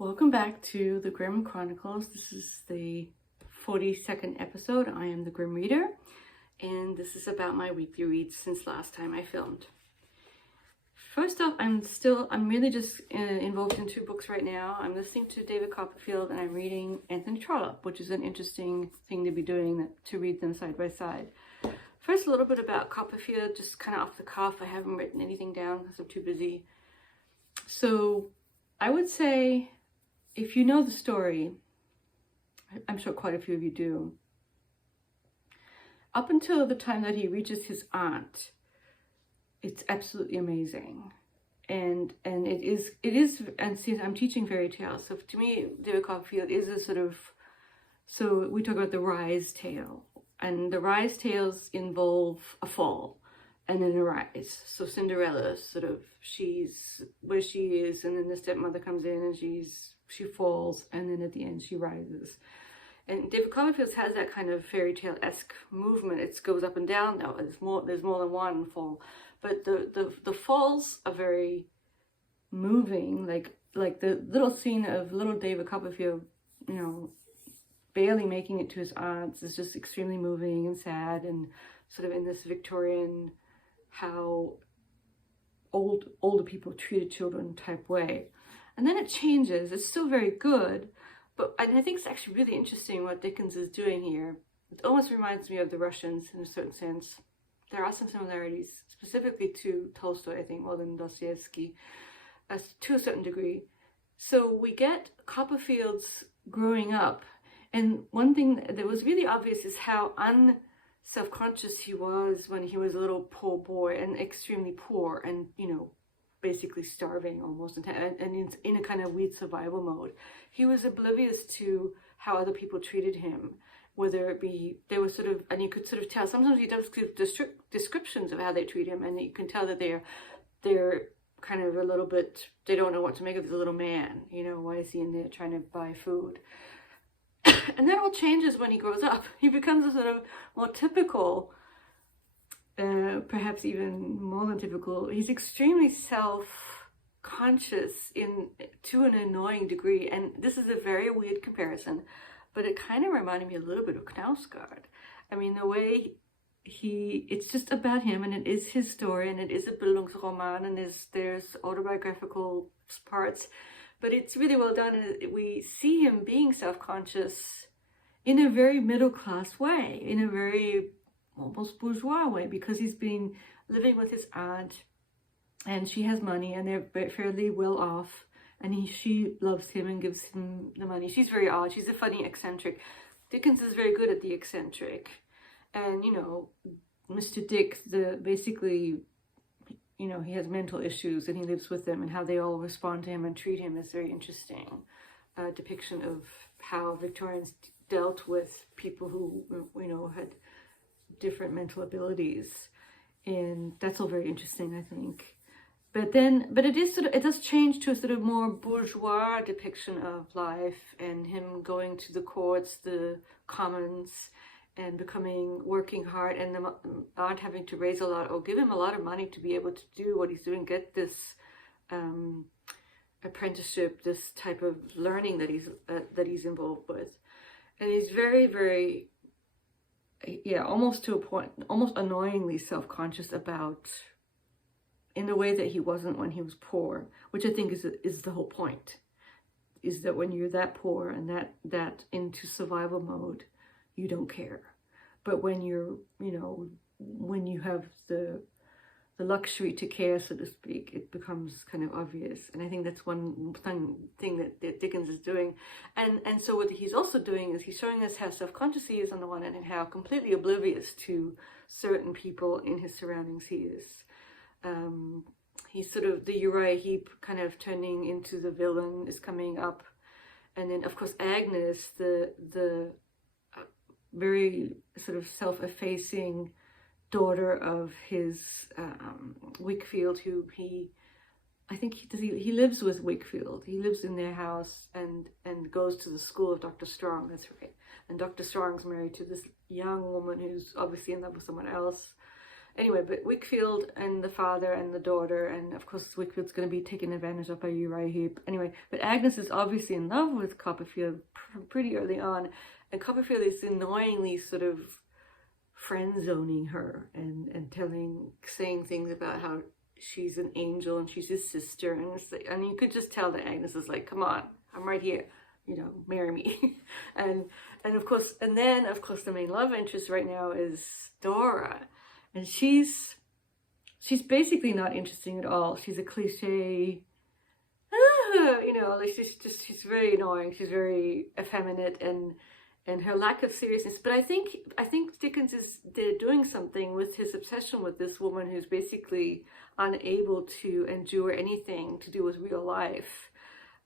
Welcome back to the Grimm Chronicles. This is the 42nd episode. I am the Grimm Reader, and this is about my weekly reads since last time I filmed. First off, I'm really just involved in two books right now. I'm listening to David Copperfield, and I'm reading Anthony Trollope, which is an interesting thing to be doing, to read them side by side. First, a little bit about Copperfield, just kind of off the cuff. I haven't written anything down because I'm too busy. So I would say, if you know the story, I'm sure quite a few of you do, up until the time that he reaches his aunt, it's absolutely amazing. And it is, and since I'm teaching fairy tales, so to me, David Copperfield is a sort of, so we talk about the rise tale, and the rise tales involve a fall and then a rise. So Cinderella, sort of, she's where she is, and then the stepmother comes in and she falls, and then at the end she rises. And David Copperfield has that kind of fairy tale-esque movement. It goes up and down though. There's more than one fall. But the falls are very moving, like the little scene of little David Copperfield, barely making it to his aunt's is just extremely moving and sad, and sort of in this Victorian, how older people treated children type way. And then it changes. It's still very good, and I think it's actually really interesting what Dickens is doing here. It almost reminds me of the Russians in a certain sense. There are some similarities, specifically to Tolstoy, I think, more than Dostoevsky, to a certain degree. So we get Copperfield's growing up, and one thing that was really obvious is how self-conscious he was when he was a little poor boy, and extremely poor, and basically starving almost, and in a kind of weird survival mode. He was oblivious to how other people treated him, whether it be, they were sort of, and you could sort of tell, sometimes he does give descriptions of how they treat him, and you can tell that they're kind of a little bit, they don't know what to make of this little man, why is he in there trying to buy food? And that all changes when he grows up. He becomes a sort of more typical, perhaps even more than typical. He's extremely self-conscious to an annoying degree. And this is a very weird comparison, but it kind of reminded me a little bit of Knausgard. I mean, the way it's just about him, and it is his story, and it is a Bildungsroman, and there's autobiographical parts, but it's really well done. And we see him being self-conscious in a very middle-class way, in a very almost bourgeois way, because he's been living with his aunt, and she has money, and they're fairly well off, and she loves him and gives him the money. She's very odd. She's a funny eccentric. Dickens is very good at the eccentric. And, Mr. Dick, basically, he has mental issues, and he lives with them, and how they all respond to him and treat him is very interesting. Depiction of how Victorians dealt with people who, had different mental abilities. And that's all very interesting, I think. But it does change to a sort of more bourgeois depiction of life, and him going to the courts, the commons, and working hard, and the aunt having to raise a lot, or give him a lot of money to be able to do what he's doing, get this apprenticeship, this type of learning that he's involved with. And he's very, very, almost to a point, almost annoyingly self-conscious about, in the way that he wasn't when he was poor, which I think is the whole point, is that when you're that poor and that into survival mode, you don't care. But when you're, when you have the luxury to care, so to speak, it becomes kind of obvious. And I think that's one thing that Dickens is doing. And so what he's also doing is he's showing us how self-conscious he is on the one hand, and how completely oblivious to certain people in his surroundings he is. He's sort of the Uriah Heep kind of turning into the villain is coming up. And then, of course, Agnes, the very sort of self-effacing daughter of his Wakefield, who he lives with Wakefield. He lives in their house and goes to the school of Dr. Strong. That's right. And Dr. Strong's married to this young woman who's obviously in love with someone else. Anyway, but Wakefield and the father and the daughter, and of course Wakefield's going to be taken advantage of by Uriah Heep. Anyway, but Agnes is obviously in love with Copperfield pretty early on, and Copperfield is annoyingly sort of friend zoning her and saying things about how she's an angel and she's his sister, and and you could just tell that Agnes is like, come on, I'm right here, you know, marry me. and of course the main love interest right now is Dora, and she's basically not interesting at all. She's a cliche, you know, like she's very annoying. She's very effeminate, and her lack of seriousness. But I think Dickens they're doing something with his obsession with this woman who's basically unable to endure anything to do with real life.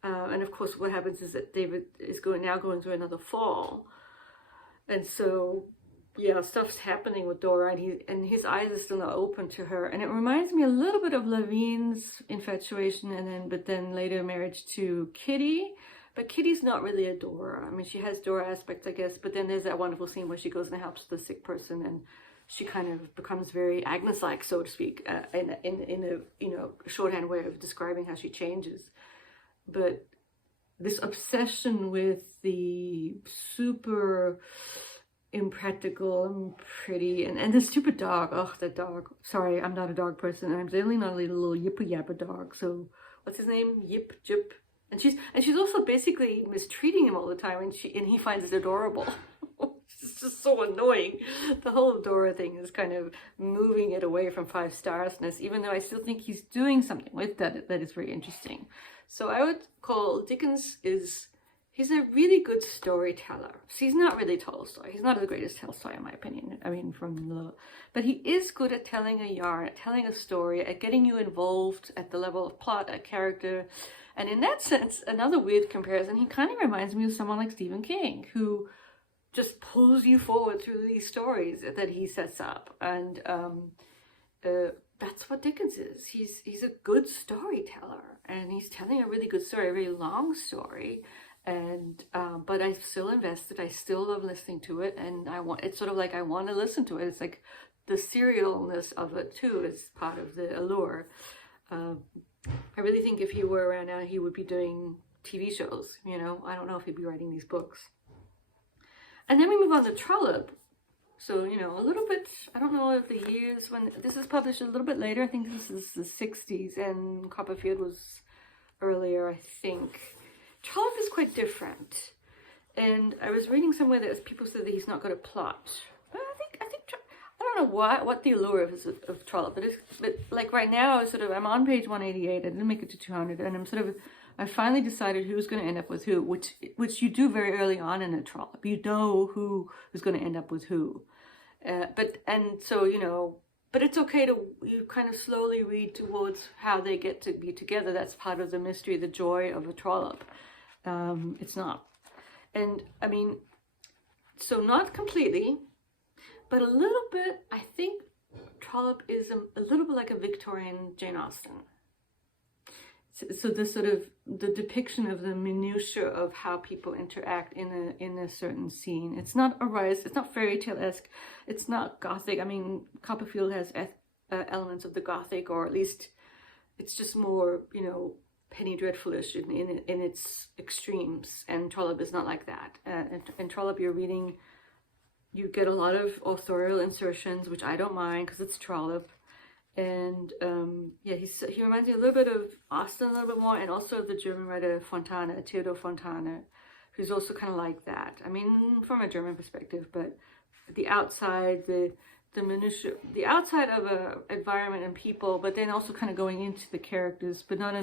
And of course, what happens is that David is now going through another fall, and so yeah, stuff's happening with Dora, and his eyes are still not open to her. And it reminds me a little bit of Lavigne's infatuation, but then later marriage to Kitty. But Kitty's not really a Dora. I mean, she has Dora aspects, I guess, but then there's that wonderful scene where she goes and helps the sick person, and she kind of becomes very Agnes-like, so to speak, in a, you know, shorthand way of describing how she changes. But this obsession with the super impractical and pretty, and the stupid dog. Oh, that dog. Sorry, I'm not a dog person, and I'm certainly not a little yippa yappa dog. So what's his name? Yip Jip. And she's also basically mistreating him all the time, and he finds it adorable. It's just so annoying. The whole Dora thing is kind of moving it away from 5-starsness, even though I still think he's doing something with that is very interesting. So I would call Dickens he's a really good storyteller. So he's not really Tolstoy. He's not the greatest Tolstoy, in my opinion. I mean, but he is good at telling a yarn, at telling a story, at getting you involved at the level of plot, a character. And in that sense, another weird comparison, he kind of reminds me of someone like Stephen King, who just pulls you forward through these stories that he sets up. And that's what Dickens is. He's a good storyteller, and he's telling a really good story, a very long story. And but I'm still invested. I still love listening to it, and it's sort of like I want to listen to it. It's like the serialness of it too is part of the allure. I really think if he were around now, he would be doing TV shows. You know, I don't know if he'd be writing these books. And then we move on to Trollope. So, you know, a little bit, I don't know if the years when this is published a little bit later. I think this is the 60s, and Copperfield was earlier, I think. Trollope is quite different. And I was reading somewhere that people said that he's not got a plot. But I don't know what the allure of Trollope is, but like right now, I'm on page 188. I didn't make it to 200, and I finally decided who's going to end up with who, which you do very early on in a Trollope. You know who is going to end up with who, but it's okay you kind of slowly read towards how they get to be together. That's part of the mystery, the joy of a Trollope. It's not, and I mean, so not completely. But a little bit, I think Trollope is a little bit like a Victorian Jane Austen. So the depiction of the minutiae of how people interact in a certain scene. It's not it's not fairy tale-esque. It's not Gothic. I mean, Copperfield has elements of the Gothic, or at least it's just more, you know, Penny Dreadfulish in its extremes. And Trollope is not like that. In Trollope, you get a lot of authorial insertions, which I don't mind because it's Trollope. And he reminds me a little bit of Austen, a little bit more, and also of the German writer Theodor Fontane, who's also kind of like that. I mean, from a German perspective, but the outside, the minutiae, the outside of a environment and people, but then also kind of going into the characters, but not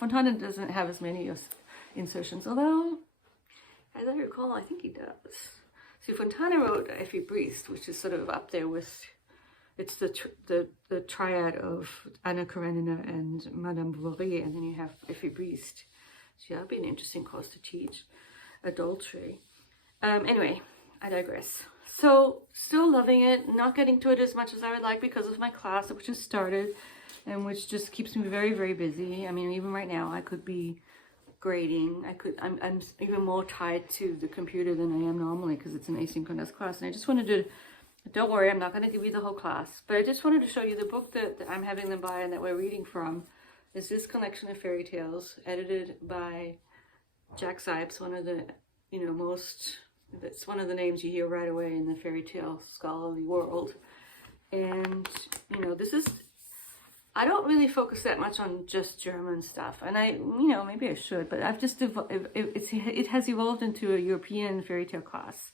Fontane doesn't have as many insertions, although, as I recall, I think he does. See, Fontane wrote Effie Briest, which is sort of up there with, it's the triad of Anna Karenina and Madame Bovary, and then you have Effie Briest. So that'd be an interesting course to teach, adultery. Anyway, I digress. So, still loving it, not getting to it as much as I would like because of my class, which has started, and which just keeps me very, very busy. I mean, even right now, I could be grading. I'm even more tied to the computer than I am normally because it's an asynchronous class, and I just wanted to Don't worry, I'm not going to give you the whole class, but I just wanted to show you the book that I'm having them buy and that we're reading from is this collection of fairy tales edited by Jack Sipes, one of the, it's one of the names you hear right away in the fairy tale scholarly world. And, this is, I don't really focus that much on just German stuff. And maybe I should, but I've just, it has evolved into a European fairy tale class.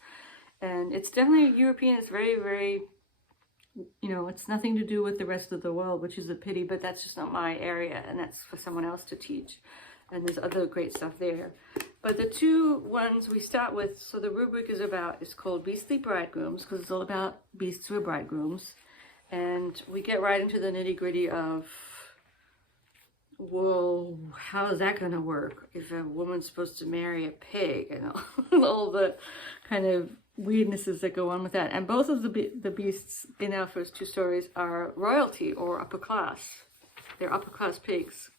And it's definitely European. It's very, very, it's nothing to do with the rest of the world, which is a pity, but that's just not my area. And that's for someone else to teach. And there's other great stuff there. But the two ones we start with, so the rubric is called Beastly Bridegrooms, because it's all about beasts who are bridegrooms. And we get right into the nitty gritty of, well, how is that going to work if a woman's supposed to marry a pig and all the kind of weirdnesses that go on with that. And both of the beasts in our first two stories are royalty or upper class. They're upper class pigs.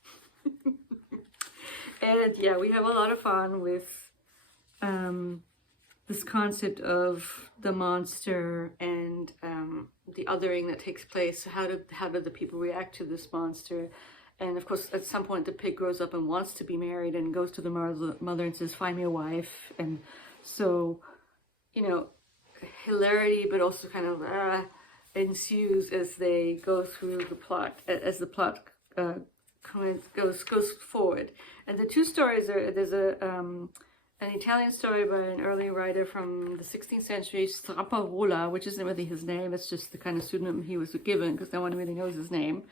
And yeah, we have a lot of fun with this concept of the monster and the othering that takes place. How do the people react to this monster? And of course, at some point, the pig grows up and wants to be married and goes to the mother and says, "Find me a wife." And so, hilarity, but also kind of ensues as they go through the plot, as the plot goes forward. And the two stories there's an Italian story by an early writer from the 16th century, Straparola, which isn't really his name. It's just the kind of pseudonym he was given because no one really knows his name.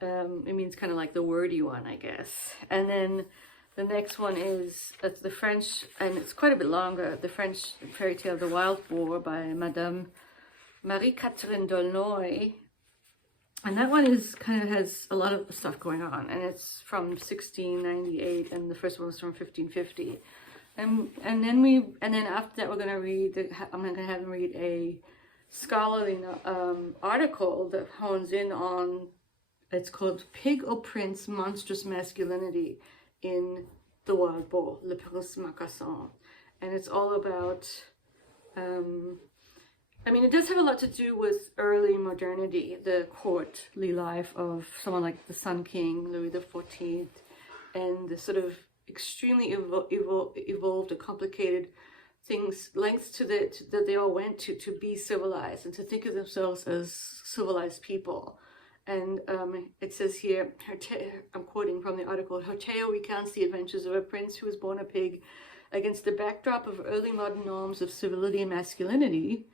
It means kind of like the wordy one, I guess. And then the next one is the French, and it's quite a bit longer, the French fairy tale The Wild Boar by Madame Marie-Catherine d'Aulnoy. And that one has a lot of stuff going on, and it's from 1698, and the first one was from 1550. And then after that, I'm going to have them read a scholarly article that hones in on, it's called Pig or Prince, Monstrous Masculinity in The Wild Boar, Le Prince Macasson. And it's all about, it does have a lot to do with early modernity, the courtly life of someone like the Sun King, Louis XIV, and the sort of extremely evolved and complicated lengths that they all went to be civilized and to think of themselves as civilized people. And it says here, I'm quoting from the article, her tale recounts the adventures of a prince who was born a pig against the backdrop of early modern norms of civility and masculinity.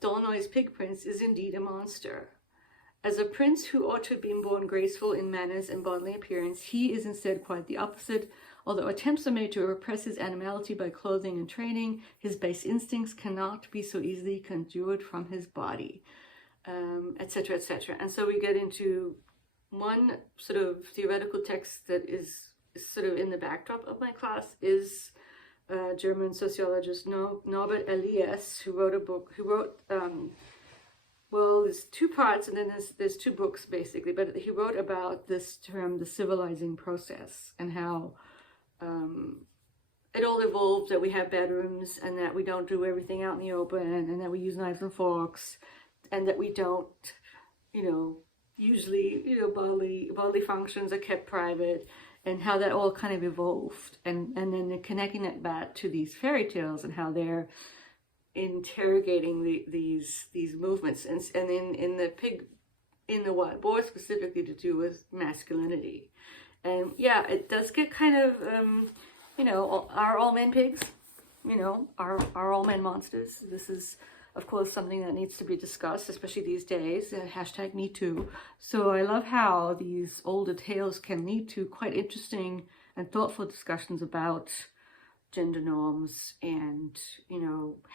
D'Aulnoy's pig prince is indeed a monster. As a prince who ought to have been born graceful in manners and bodily appearance, he is instead quite the opposite. Although attempts are made to repress his animality by clothing and training, his base instincts cannot be so easily conjured from his body. Etc., etc. And so we get into one sort of theoretical text that is sort of in the backdrop of my class is German sociologist Norbert Elias, who wrote a book. There's two parts, and then there's two books basically. But he wrote about this term, the civilizing process, and how it all evolved. That we have bedrooms, and that we don't do everything out in the open, and that we use knives and forks. And that we don't, usually, bodily functions are kept private, and how that all kind of evolved. And then connecting it back to these fairy tales and how they're interrogating these movements. And in the Wild Boar specifically to do with masculinity. And yeah, it does get kind of, are all men pigs? Are all men monsters? This is, of course, something that needs to be discussed, especially these days, hashtag Me Too. So I love how these older tales can lead to quite interesting and thoughtful discussions about gender norms and,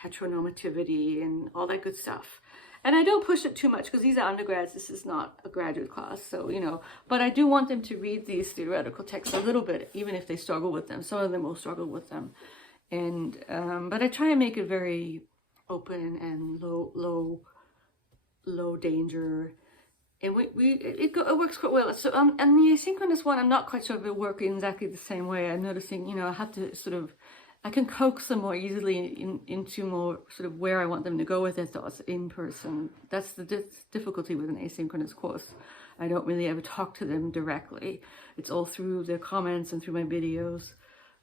heteronormativity and all that good stuff. And I don't push it too much because these are undergrads. This is not a graduate class. So, but I do want them to read these theoretical texts a little bit, even if they struggle with them. Some of them will struggle with them. And, but I try and make it very open and low danger, and it works quite well. So and the asynchronous one, I'm not quite sure if it works in exactly the same way. I'm noticing, I have to sort of I can coax them more easily into more sort of where I want them to go with their thoughts in person. That's the difficulty with an asynchronous course. I don't really ever talk to them directly. It's all through their comments and through my videos.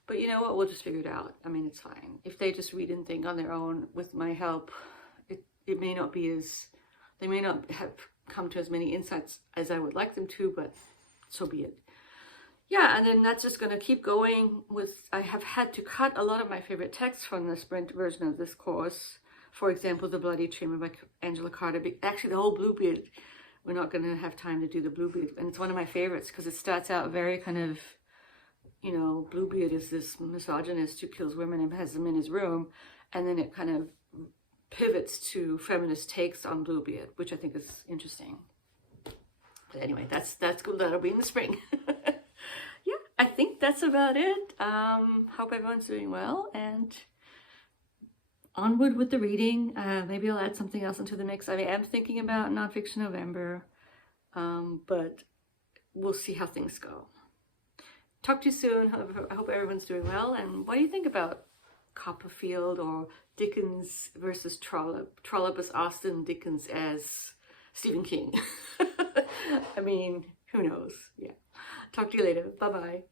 But you know what, we'll just figure it out. I mean, it's fine. If they just read and think on their own with my help, it may not be as, they may not have come to as many insights as I would like them to, but so be it. Yeah, and then that's just going to keep going with, I have had to cut a lot of my favorite texts from the sprint version of this course. For example, The Bloody Trimmer by Angela Carter. Actually, the whole Bluebeard, we're not going to have time to do the Bluebeard. And it's one of my favorites because it starts out very kind of, you know, Bluebeard is this misogynist who kills women and has them in his room. And then it kind of pivots to feminist takes on Bluebeard, which I think is interesting. But anyway, that's cool. That'll be in the spring. Yeah, I think that's about it. Hope everyone's doing well, and onward with the reading. Maybe I'll add something else into the mix. I am thinking about Nonfiction November, but we'll see how things go. Talk to you soon. I hope everyone's doing well. And what do you think about Copperfield or Dickens versus Trollope? Trollope as Austen, Dickens as Stephen King. I mean, who knows? Yeah. Talk to you later. Bye-bye.